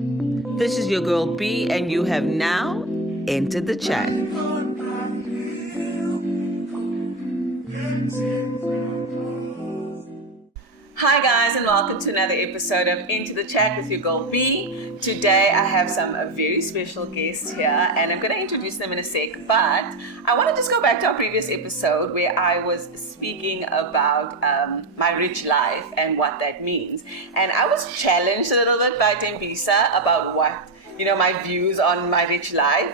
This is your girl B, and you have now entered the chat. Hi guys, and welcome to another episode of Into the Chat with your girl B. Today I have some very special guests here, and I'm going to introduce them in a sec, but I want to just go back to our previous episode where I was speaking about my rich life and what that means. And I was challenged a little bit by Ndimande about what, my views on my rich life.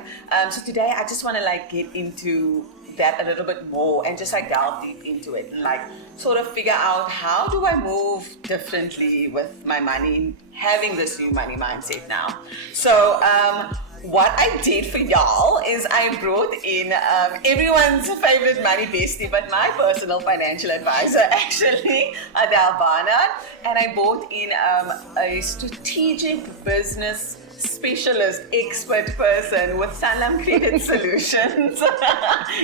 So today I just want to get into that a little bit more and just delve deep into it and sort of figure out how do I move differently with my money, having this new money mindset now. So what I did for y'all is I brought in everyone's favorite money bestie, but my personal financial advisor, actually, Adele Barnard, and I brought in a strategic business specialist, expert person with Sanlam Credit Solutions.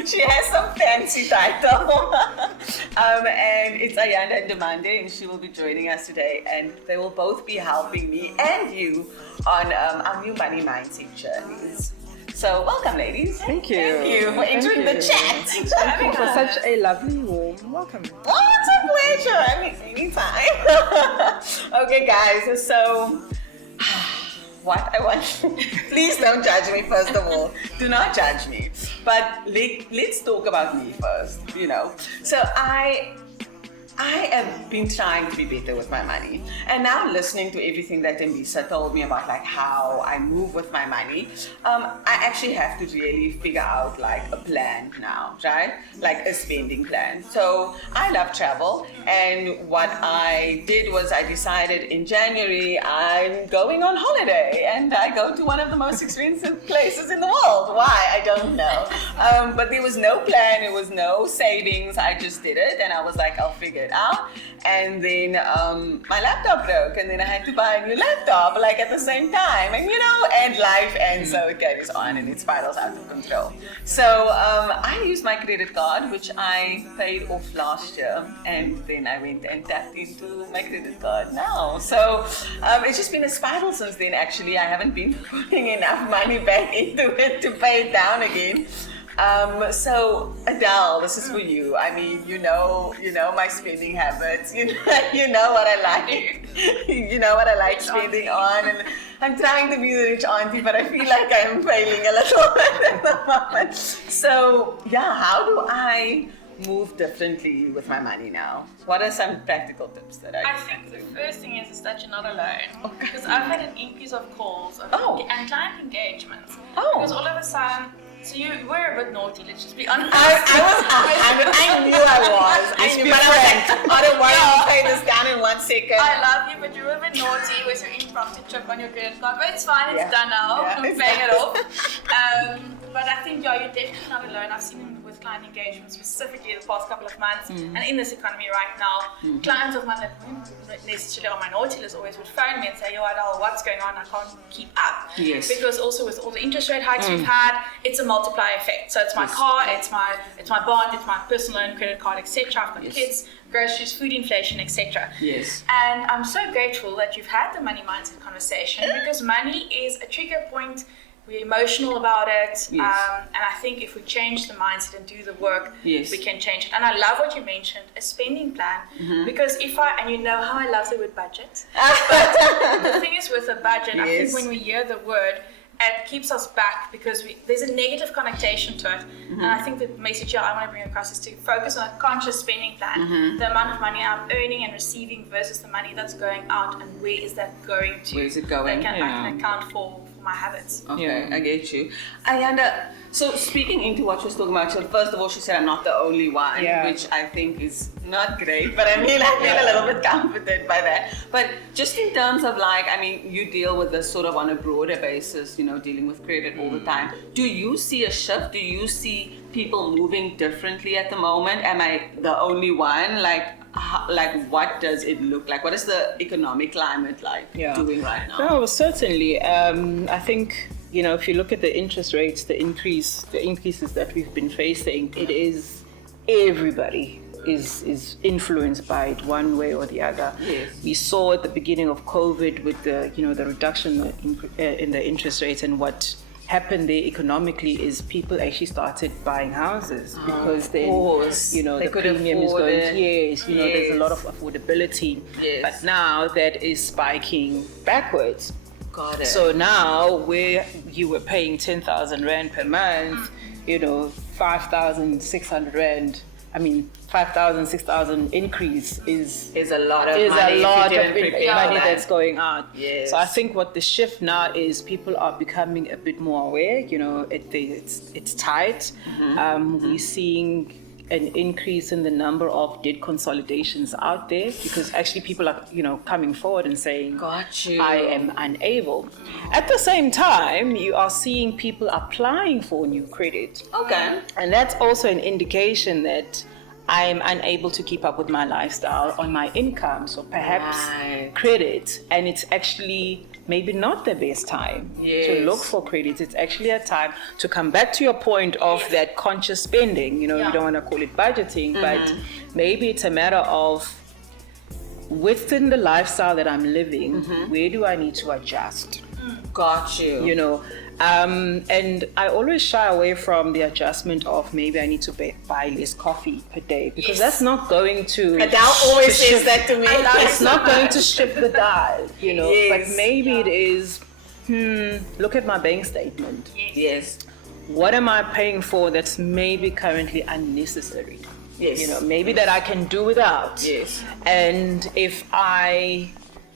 She has some fancy title. And it's Ayanda and Ndimande, and she will be joining us today, and they will both be helping me and you on our new money mindset journeys. So welcome, ladies. Thank you. Thank you for entering the chat. Thank you for such a lovely, warm welcome. Oh, it's a pleasure. Anytime. Okay, guys, so what I want, please don't judge me first of all. Do not judge me. But let's talk about me first, So I have been trying to be better with my money. And now listening to everything that Ndimande told me about how I move with my money, I actually have to really figure out a plan now, right? A spending plan. So I love travel, and what I did was I decided in January I'm going on holiday, and I go to one of the most expensive places in the world. Why? I don't know. But there was no plan, there was no savings. I just did it, and I was I'll figure it out. And then my laptop broke, and then I had to buy a new laptop at the same time, and life, and so it carries on and it spirals out of control. So I used my credit card, which I paid off last year, and then I went and tapped into my credit card now. So it's just been a spiral since then. Actually, I haven't been putting enough money back into it to pay it down again. So Adele, this is for you. I mean, you know my spending habits. You know what I like. You know what I like spending on, and I'm trying to be the rich auntie, but I feel like I'm failing a little bit at the moment. So yeah, how do I move differently with my money now? What are some practical tips that I think the first thing is that you're not alone. Because I've had an increase of calls and client engagements. Because all of a sudden, so you were a bit naughty, let's just be honest. I knew I was. I knew, but I don't want to pay this down in 1 second. I love you, but you were a bit naughty with your impromptu trip on your credit card. But it's fine, it's done now. I'm paying it off. But I think, you're definitely not alone. I've seen it with client engagement specifically the past couple of months. And in this economy right now, clients of mine that weren't necessarily on my naughty list always would phone me and say, yo, Adele, what's going on? I can't keep up. Yes. Because also with all the interest rate hikes we've had, it's a multiplier effect. So it's my car, it's my bond, it's my personal loan, credit card, etc. I've got kids, groceries, food inflation, etc. Yes. And I'm so grateful that you've had the money mindset conversation, because money is a trigger point. We're emotional about it, and I think if we change the mindset and do the work, we can change it. And I love what you mentioned, a spending plan, because and you know how I love the word budget, but the thing is with a budget, I think when we hear the word, it keeps us back because there's a negative connotation to it. And I think the message here I want to bring across is to focus on a conscious spending plan. The amount of money I'm earning and receiving versus the money that's going out, and where is that going to? Where is it going? I can account for my habits. Okay, I get you. Ayanda, so speaking into what she was talking about, so first of all, she said I'm not the only one, which I think is not great, but I feel a little bit comforted by that. But just in terms of you deal with this sort of on a broader basis, dealing with credit all the time. Do you see a shift? Do you see people moving differently at the moment? Am I the only one? What does it look like? What is the economic climate doing right now? No, certainly. I think, if you look at the interest rates, the increases that we've been facing, it is everybody is influenced by it one way or the other. Yes. We saw at the beginning of COVID with the the reduction in the interest rates, and what happened there economically is people actually started buying houses because then the premium is going. Yes, there's a lot of affordability. Yes. But now that is spiking backwards. Got it. So now where you were paying 10,000 Rand per month, 5,600 Rand. 5,000, 6,000 increase is a lot of money that's going out. Yes. So I think what the shift now is people are becoming a bit more aware. It's tight. We're seeing an increase in the number of debt consolidations out there because actually people are coming forward and saying, got you, I am unable. At the same time, you are seeing people applying for new credit. Okay. And that's also an indication that I am unable to keep up with my lifestyle on my income, so perhaps credit, and it's actually maybe not the best time to look for credit. It's actually a time to come back to your point of that conscious spending. You don't want to call it budgeting, but maybe it's a matter of within the lifestyle that I'm living, where do I need to adjust? Got you. And I always shy away from the adjustment of maybe I need to buy less coffee per day because that's not going to. Adele always says that to me. It's not going to shift the dial, Yes. But maybe it is. Look at my bank statement. Yes. What am I paying for that's maybe currently unnecessary? Yes. Maybe that I can do without. Yes. And if I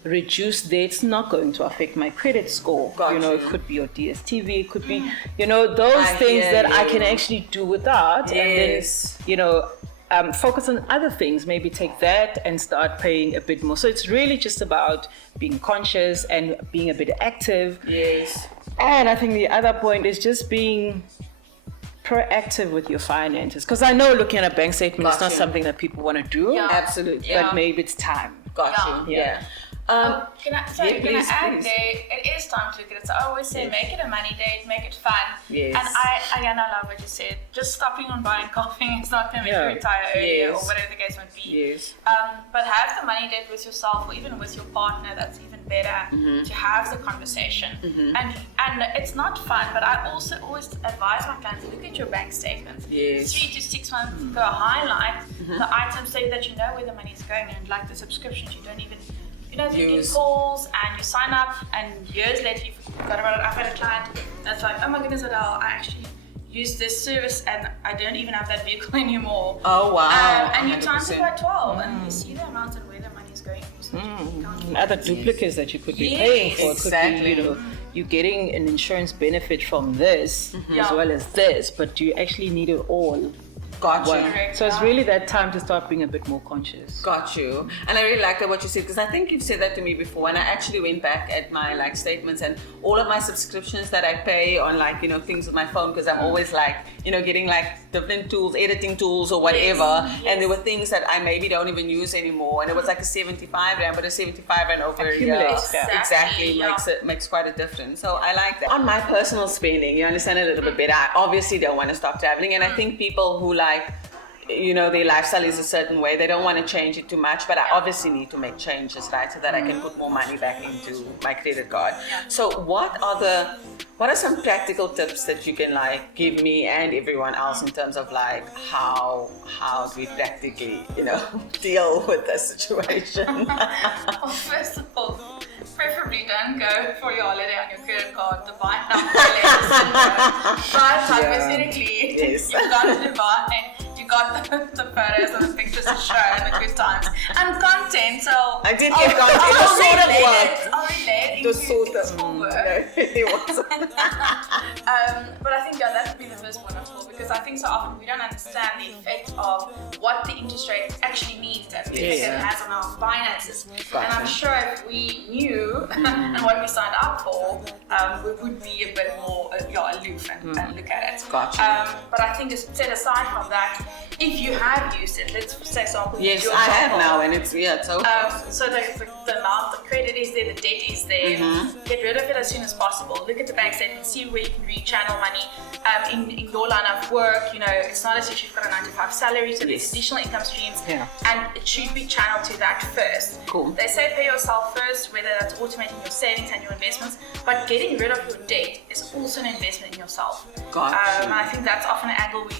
reduce there, it's not going to affect my credit score. It could be your DSTV, it could be, those things that I can actually do without. Yes. And then, focus on other things, maybe take that and start paying a bit more. So it's really just about being conscious and being a bit active. Yes. And I think the other point is just being proactive with your finances. Because I know looking at a bank statement is not something that people want to do. Yeah. Absolutely. But maybe it's time. Got you. Yeah. Can I add please. there? It is time to look at it. So I always say, make it a money date, make it fun. Yes. And Ayanda, I love what you said. Just stopping on buying coffee is not going to make you retire earlier or whatever the case might be. Yes. But have the money date with yourself or even with your partner. That's even better to have the conversation. And it's not fun, but I also always advise my clients to look at your bank statements. Yes. 3 to 6 months ago, highlight the items so that you know where the money is going, and like the subscriptions, you don't even. You do calls and you sign up, and years later you forgot about it. I've had a client that's like, oh my goodness, Adele, I actually use this service and I don't even have that vehicle anymore. Oh wow. And you times it by 12 and you see the amount and where the money is going. And other duplicates that you could be paying for. Exactly. Could be, you're getting an insurance benefit from this as well as this, but do you actually need it all? Got you. So it's really that time to start being a bit more conscious. Got you. And I really liked what you said, because I think you've said that to me before, when I actually went back at my statements and all of my subscriptions that I pay on things with my phone, because I'm always getting different tools, editing tools or whatever. Yes. And there were things that I maybe don't even use anymore, and it was like a 75 Rand, but a 75 Rand over a year. Exactly. Makes quite a difference. So I like that. On my personal spending, you understand a little bit better. I obviously don't want to stop traveling, and I think people who their lifestyle is a certain way, they don't want to change it too much, but I obviously need to make changes, right, so that I can put more money back into my credit card. So what are some practical tips that you can give me and everyone else in terms of how do we practically deal with this situation? Well, first of all, preferably don't go for your holiday on your credit card to buy now. But hypothetically, you've got to buy. You got the photos and the pictures to show and the good times and content. So I did get content. It sort of worked. I'll relate into schoolwork. No, it wasn't. But I think that would be the first point of all, because I think so often we don't understand the effect of what the interest rate actually means and the effect it has on our finances. And I'm sure if we knew and what we signed up for, we would be a bit more aloof and look at it. Gotcha. But I think just set aside from that, if you have used it, let's say example. Yes, I have now, and it's so. So the amount, the credit is there, the debt is there. Get rid of it as soon as possible. Look at the bank statement, see where you can rechannel money. In your line of work, it's not as if you've got a 9-to-5 salary, so there's additional income streams, and it should be channeled to that first. Cool. They say pay yourself first, whether that's automating your savings and your investments, but getting rid of your debt is also an investment in yourself. And I think that's often an angle we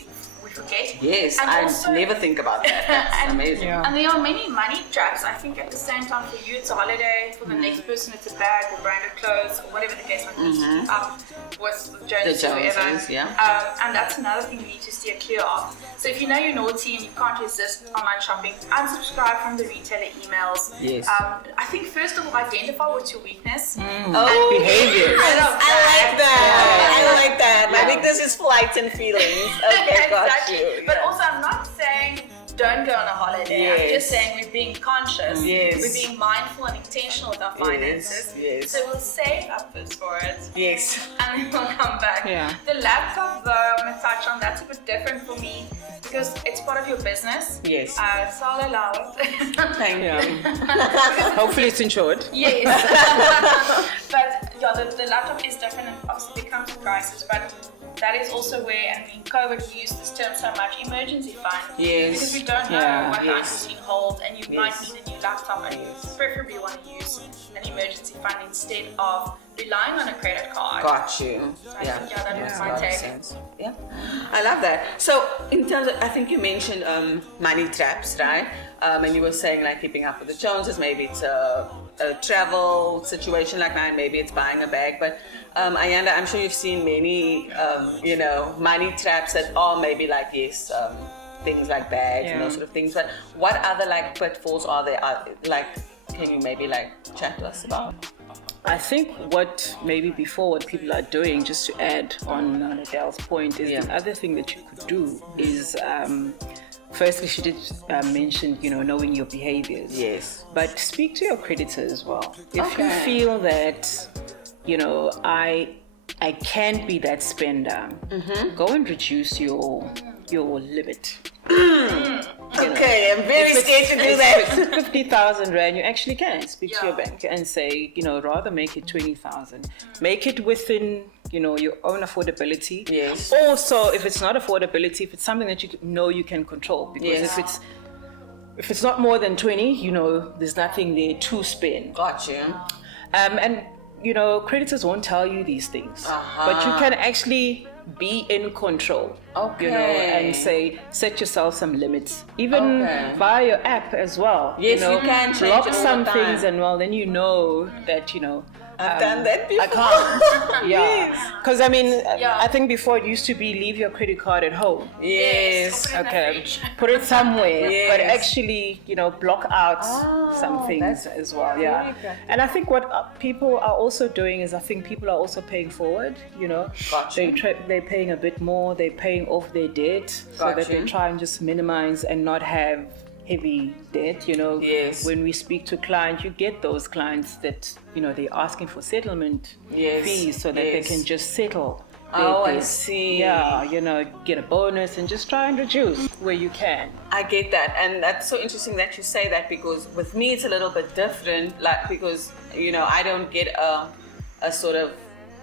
forget. Yes, and I also, never think about that. That's amazing. And there are many money traps. I think at the same time, for you it's a holiday, for the next person it's a bag or branded clothes or whatever the case might be, to keep up with the Joneses or whatever. And that's another thing you need to steer clear of. So if you know you're naughty and you can't resist online shopping, unsubscribe from the retailer emails. Yes. I think first of all, identify what's your weakness. Behavior. I like that. My weakness is flight and feelings. Okay, got exactly. you. But also, I'm not saying don't go on a holiday. I'm just saying we're being conscious. We're being mindful and intentional with our finances. So we'll save up for it. And then we'll come back. The laptop, though, I'm going to touch on, that's a bit different for me because it's part of your business. So I'll allow it. Thank you. Hopefully it's insured. But the laptop is different and obviously it comes with prices, but that is also where, and in COVID we use this term so much, emergency fund. Because we don't know what the unforeseen holds, and you might need a new laptop, and you preferably want to use an emergency fund instead of relying on a credit card. Got you. So I think that was my take. I love that. So in terms of, I think you mentioned money traps, right? And you were saying like keeping up with the Joneses, maybe it's a travel situation like mine, maybe it's buying a bag, but Ayanda, I'm sure you've seen many money traps that are maybe like things like bags and those sort of things, but what other like pitfalls are there? Can you maybe like chat to us about? I think what people are doing, just to add on Adele's point, is the other thing that you could do is firstly, she did mention, knowing your behaviors. But speak to your creditor as well. If you feel that, I can't be that spender, go and reduce your limit. Okay, I'm very scared to do that. If it's 50,000 rand, you actually can speak to your bank and say, rather make it 20,000. Make it within, your own affordability. Also, if it's not affordability, if it's something that you can control, because if it's not more than 20, there's nothing there to spend. Gotcha. And creditors won't tell you these things, but you can actually be in control, and set yourself some limits, even via your app as well. You can block some things, and then that I've done that before. I can't. Because I think before it used to be leave your credit card at home. Put it somewhere. But actually, block out some things as well. Really good. And I think what people are also doing is, I think people are also paying forward. They're paying a bit more. They're paying off their debt so that they try and just minimize and not have heavy debt. When we speak to clients, you get those clients that they're asking for settlement fees so that they can just settle their debt. I see. Get a bonus and just try and reduce where you can. I get that, and that's so interesting that you say that, because with me it's a little bit different, because I don't get a sort of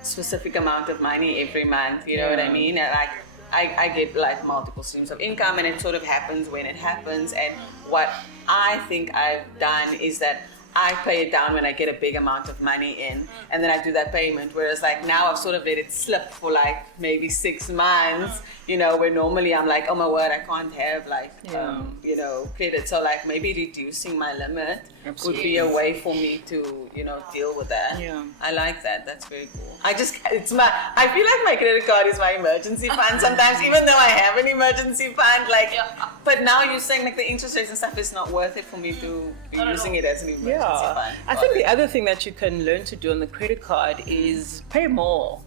specific amount of money every month, you know what I mean? And I get like multiple streams of income, and it sort of happens when it happens. And what I think I've done is that I pay it down when I get a big amount of money in, and then I do that payment. Whereas like now I've sort of let it slip for like maybe 6 months, where normally I'm like, oh my word, I can't have credit. So like maybe reducing my limit would be a way for me to, deal with that. I like that. That's very cool. I feel like my credit card is my emergency fund sometimes, even though I have an emergency fund, but now you're saying like the interest rates and stuff is not worth it for me to be using it as an emergency fund. I think the other thing that you can learn to do on the credit card is pay more.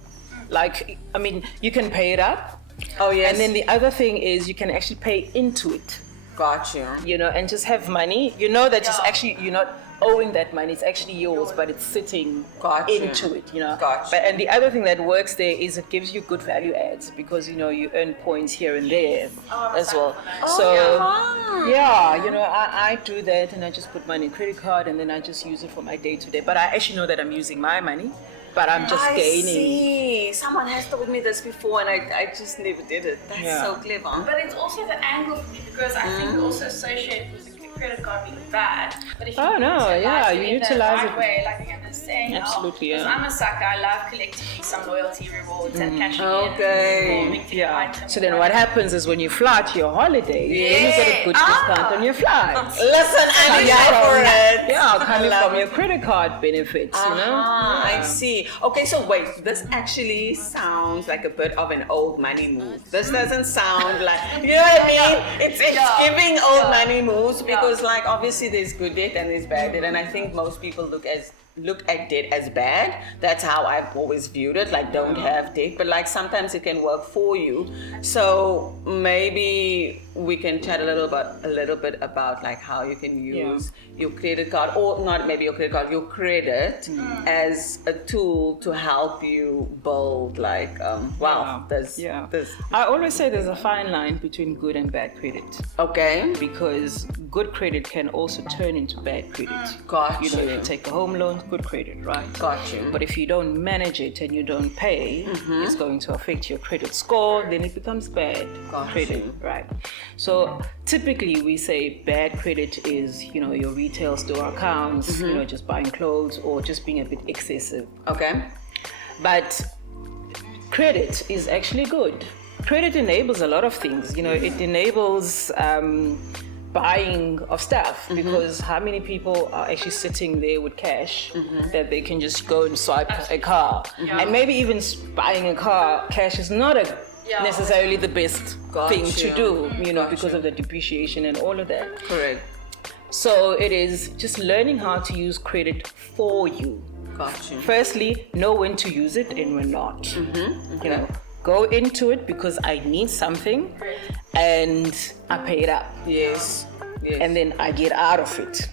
You can pay it up. And then the other thing is you can actually pay into it. Gotcha. And just have money. That just actually you're not owing that money. It's actually yours, but it's sitting into it, Gotcha. But, and the other thing that works there is it gives you good value adds because, you earn points here and there as well. I do that and I just put money in credit card and then I just use it for my day-to-day. But I actually know that I'm using my money, but I'm just gaining. See. Someone has told me this before and I just never did it. That's so clever. But it's also the angle for me because I think we also associate with the credit card being bad. But if you utilize it in the right way, like Ayanda is saying, absolutely, because I'm a sucker, I love collecting some loyalty rewards and cashing in. Items. So then what happens is when you fly to your holiday, then you get a good discount on your flights. Listen, I'm here for it. Yeah, coming from your credit card benefits, I see. Okay, so wait, this actually sounds like a bit of an old money move. This doesn't sound like, you know what I mean? It's giving old money moves because like obviously there's good debt and there's bad debt, and I think most people look at debt as bad. That's how I've always viewed it, like don't have debt, but like sometimes it can work for you. So maybe we can chat a little bit about like how you can use your credit card, or not maybe your credit card, your credit as a tool to help you build like I always say there's a fine line between good and bad credit. Okay. Because good credit can also turn into bad credit. Got you. If you take a home loan, good credit, right? Got you. But if you don't manage it and you don't pay, it's going to affect your credit score, then it becomes bad credit, right? So typically we say bad credit is, your retail store accounts, just buying clothes or just being a bit excessive. Okay. But credit is actually good. Credit enables a lot of things. It enables buying of stuff because how many people are actually sitting there with cash that they can just go and swipe a car, and maybe even buying a car cash is not necessarily the best thing to do, because of the depreciation and all of that. Correct. So it is just learning how to use credit for you. Gotcha. Firstly, know when to use it and when not. Go into it because I need something and I pay it up. Yes. And then I get out of it.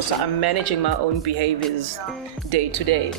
So I'm managing my own behaviors day to day.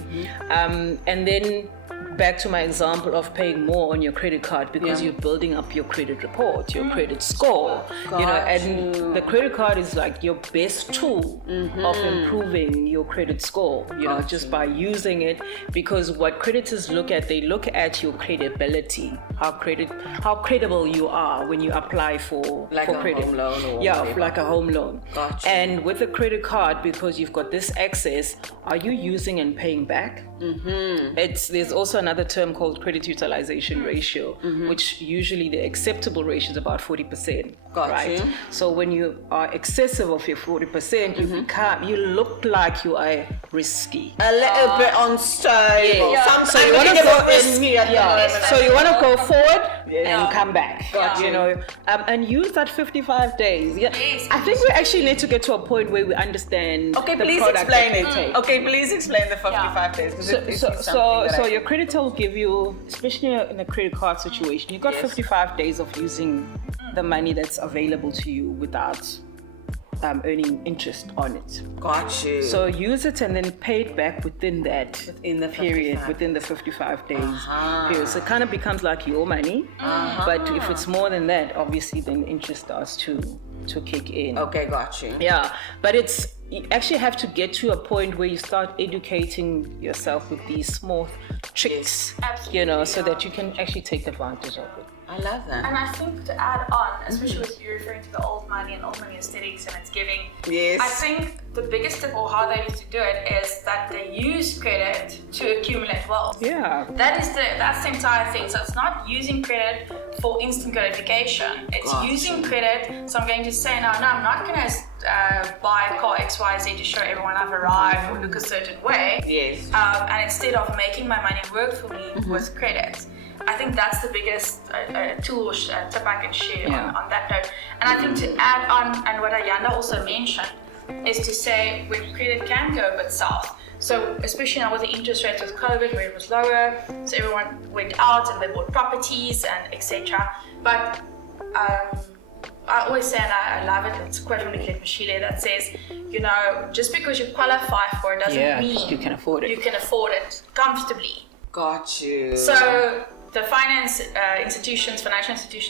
And then back to my example of paying more on your credit card because you're building up your credit report, your credit score, and the credit card is like your best tool of improving your credit score, just by using it, because what creditors look at, they look at your credibility, how credible you are when you apply for credit. Home loan or like a home loan. Gotcha. And with a credit card, because you've got this access, are you using and paying back? There's also another term called credit utilization ratio, which usually the acceptable ratio is about 40%. Right? So when you are excessive of your 40%, you look like you are risky. A little bit unstable. So you want to go So you want to go forward and come back. And use that 55 days. I think we actually need to get to a point where we understand. Okay, please explain it. Okay, please explain the 55 days. So your creditor will give you, especially in a credit card situation, you've got 55 days of using the money that's available to you without earning interest on it. Got you. So use it and then pay it back within the period, within the 55 days period. So it kind of becomes like your money, but if it's more than that, obviously then interest starts to kick in. Okay, got you. Yeah, but you actually have to get to a point where you start educating yourself with these small tricks, so that you can actually take advantage of it. I love that. And I think to add on, especially with you referring to the old money and old money aesthetics and it's giving, I think the biggest tip or how they used to do it is that they use credit to accumulate wealth. Yeah. That's the entire thing. So it's not using credit for instant gratification. It's using credit. So I'm going to say now, no, I'm not going to buy a car XYZ to show everyone I've arrived or look a certain way. Yes. And instead of making my money work for me with credit. I think that's the biggest tool or tip I can share on that note. And I think to add on, and what Ayanda also mentioned, is to say when credit can go a bit south. So especially now with the interest rates with COVID where it was lower, so everyone went out and they bought properties and etc. But I always say, and I love it, it's a quote from Nicolette Mashile that says, you know, just because you qualify for it doesn't mean you can afford it. You can afford it comfortably. Got you. So the financial institutions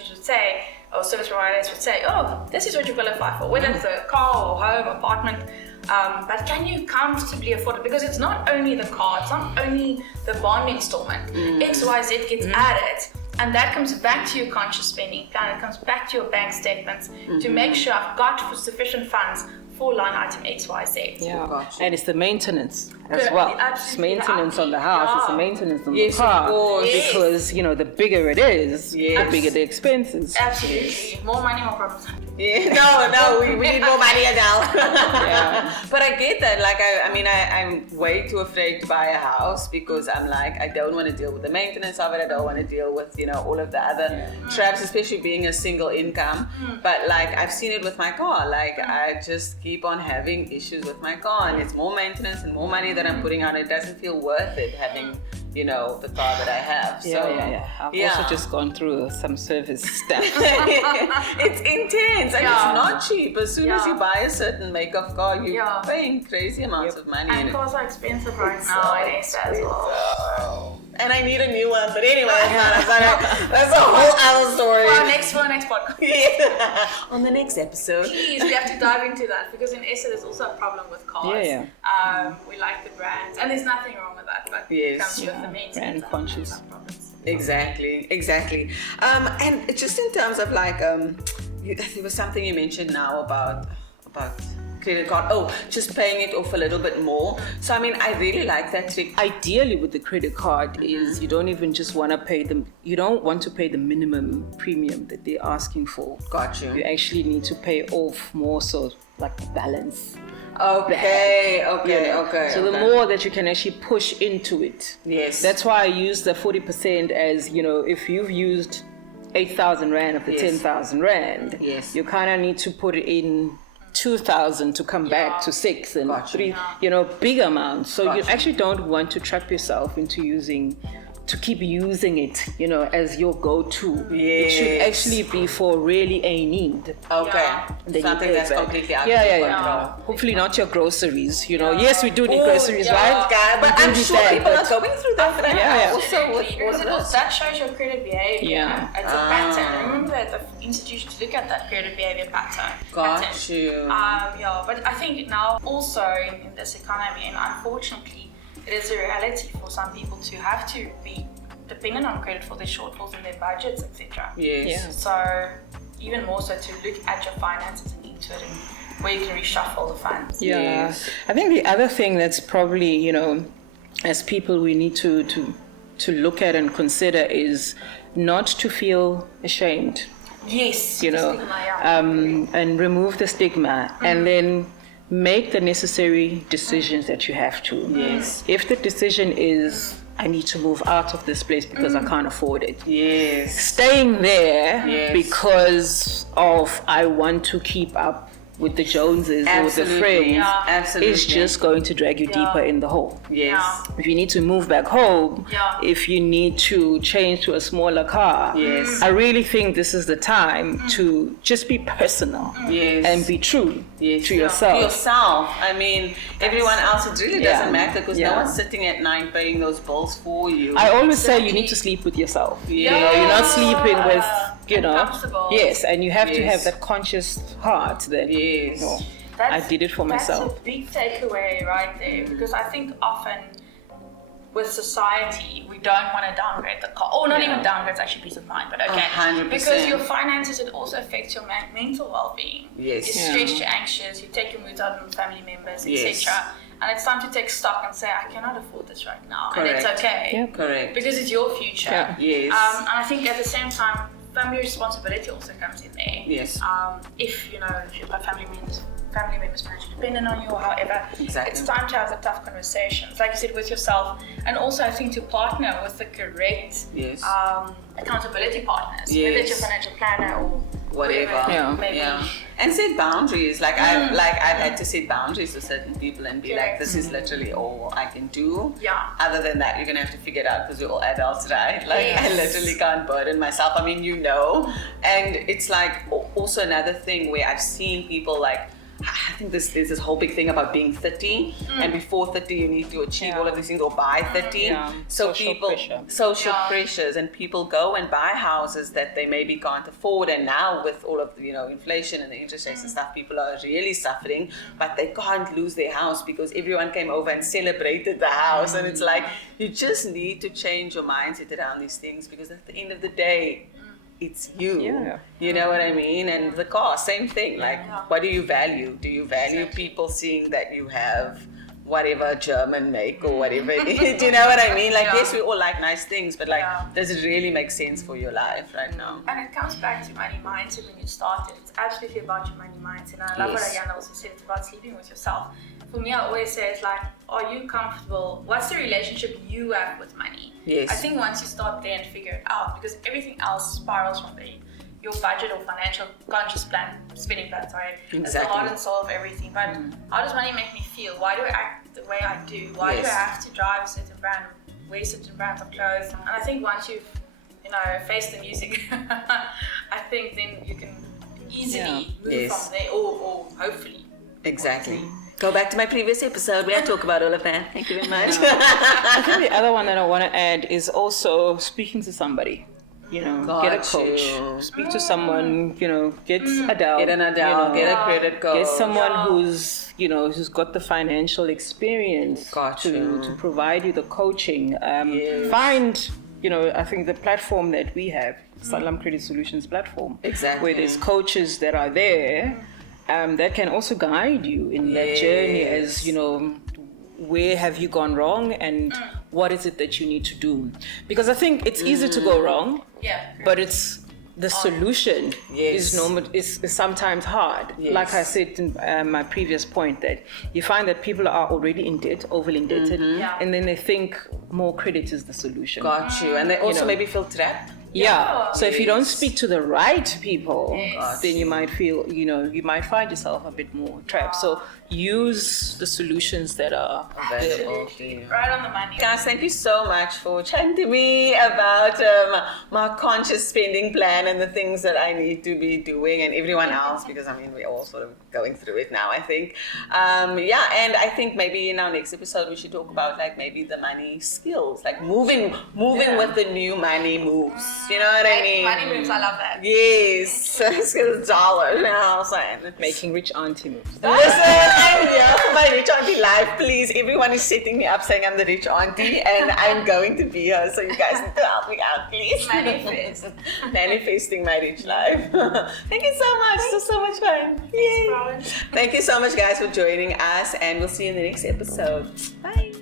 would say, or service providers would say, oh, this is what you qualify for, whether it's a car or home, apartment, but can you comfortably afford it? Because it's not only the car, it's not only the bond installment, XYZ gets added, and that comes back to your conscious spending plan, it comes back to your bank statements to make sure I've got sufficient funds for line item XYZ. Yeah, Gotcha. and it's the maintenance as well. It's maintenance on the house, it's the maintenance on the Yes, car. of course. Because, you know, the bigger it is, the bigger the expenses. Absolutely. More money, more problems. Yeah. No, we need more money, Adele. But I get that. Like, I'm way too afraid to buy a house because I'm like, I don't want to deal with the maintenance of it. I don't want to deal with, you know, all of the other traps, especially being a single income. But like, I've seen it with my car. Like, I just keep on having issues with my car, and it's more maintenance and more money that I'm putting on. It doesn't feel worth it having, you know, the car that I have. I've also just gone through some service stuff. It's intense and it's not cheap. As soon as you buy a certain make of car, you're paying crazy amounts of money. And cars are expensive right now in SA as well. And I need a new one, but anyway, that's a whole other story. For our next podcast. On the next episode. Please, we have to dive into that because in SA there's also a problem with cars. We like the brands, and there's nothing wrong with that, but it comes with the maintenance. Brand conscious. Exactly. And just in terms of like, there was something you mentioned now about credit card. Just paying it off a little bit more. So I mean, I really like that trick. Ideally with the credit card is you don't even just want to pay them. You don't want to pay the minimum premium that they're asking for. Got you. You actually need to pay off more, so like the balance. Okay. So the more that you can actually push into it. Yes. That's why I use the 40% as, you know, if you've used 8,000 Rand of the 10,000 Rand, you kind of need to put it in 2,000 to come back to 6 and 3, you know, big amounts. So you actually don't want to trap yourself into keep using it, you know, as your go-to. It should actually be for really a need. Okay. Something that's completely out of your control. Hopefully not your groceries, you know. Yes, we do need groceries, right? But I'm sure people are going through that. Also, that shows your credit behavior. It's a pattern. Remember that the institutions look at that credit behavior pattern. Got you. But I think now also in this economy, and unfortunately, it is a reality for some people to have to be dependent on credit for their shortfalls in their budgets, etc. So even more so to look at your finances and into it and where you can reshuffle the funds. I think the other thing that's probably, you know, as people we need to look at and consider is not to feel ashamed. Yes. You know, and remove the stigma and then make the necessary decisions that you have to. Yes. If the decision is, I need to move out of this place because I can't afford it. Yes. Staying there because of I want to keep up with the Joneses or the friends is just going to drag you deeper in the hole. Yes. If you need to move back home, if you need to change to a smaller car, I really think this is the time to just be personal and be true to yourself. To yourself. I mean, everyone else, it really doesn't matter because no one's sitting at night paying those bills for you. I always say you need to sleep with yourself. You know, you're not sleeping with, you know. Yes, and you have to have that conscious heart that, you know, I did it for myself. That's a big takeaway right there, because I think often with society we don't want to downgrade the car, or not even downgrade, it's actually peace of mind, but okay, 100%. Because your finances, it also affects your mental well-being. Yes. You're stressed, you're anxious, you take your moods out on family members, etc. And it's time to take stock and say, I cannot afford this right now. Correct. And it's okay. Correct. Because it's your future. Yes. And I think at the same time, family responsibility also comes in there. Yes. If you've got family members financially dependent on you or however, it's time to have the tough conversations, like you said, with yourself, and also I think to partner with the correct accountability partners, whether it's your financial planner or whatever. Yeah. And set boundaries. Like I've had to set boundaries to certain people and be like, this is literally all I can do. Yeah. Other than that, you're gonna have to figure it out because we're all adults, right? Like I literally can't burden myself. I mean, and it's like also another thing where I've seen people like, I think there's this whole big thing about being 30 and before 30 you need to achieve all of these things, or by 30. So social pressures, and people go and buy houses that they maybe can't afford, and now with all of inflation and the interest rates and stuff, people are really suffering, but they can't lose their house because everyone came over and celebrated the house. And it's like, you just need to change your mindset around these things, because at the end of the day, it's you. You know what I mean? And the car, same thing. Like, what do you value? Do you value people seeing that you have whatever German make or whatever it is? Do you know what I mean? Like, yes, we all like nice things, but like, does it really make sense for your life right now? And it comes back to money mindset when you started. It's absolutely about your money mindset. And I love what Ayanda also said. It's about sleeping with yourself. For me, I always say it's like, are you comfortable? What's the relationship you have with money? Yes. I think once you start there and figure it out, because everything else spirals from there. Your budget or financial conscious plan, spending plan, sorry. Exactly. It's the heart and soul of everything. But how does money make me feel? Why do I act the way I do? Why do I have to drive a certain brand, wear certain brands of clothes? And I think once you've, faced the music, I think then you can easily move from there, or hopefully. Exactly. Go back to my previous episode where I talk about all of that. Thank you very much. I think the other one that I want to add is also speaking to somebody. Get a coach, speak to someone, get Adele. Get an Adele, get a credit card. Get someone who's got the financial experience to provide you the coaching. Find, I think the platform that we have, Salam Credit Solutions platform. Exactly. Where there's coaches that are there that can also guide you in that journey as, where have you gone wrong and what is it that you need to do? Because I think it's easy to go wrong, but it's the solution is sometimes hard. Like I said in my previous point, that you find that people are already in debt, overly indebted, and then they think more credit is the solution. Got you. And they also maybe feel trapped. So if you don't speak to the right people, then you might feel, you might find yourself a bit more trapped. So use the solutions that are available to you. Right on the money. Guys, thank you so much for chatting to me about my conscious spending plan and the things that I need to be doing, and everyone else, because we're all sort of going through it now, I think. And I think maybe in our next episode we should talk about like maybe the money skills, like moving with the new money moves. You know what I mean? Money moves, I love that. Yes, dollars. You know what I'm saying? Making rich auntie moves. Listen, I'm here for my rich auntie life. Please, everyone is setting me up saying I'm the rich auntie, and I'm going to be here. So you guys need to help me out, please. Manifest. Manifesting my rich life. Thank you so much. This was so much fun. Yay. Thank you so much, guys, for joining us, and we'll see you in the next episode. Bye.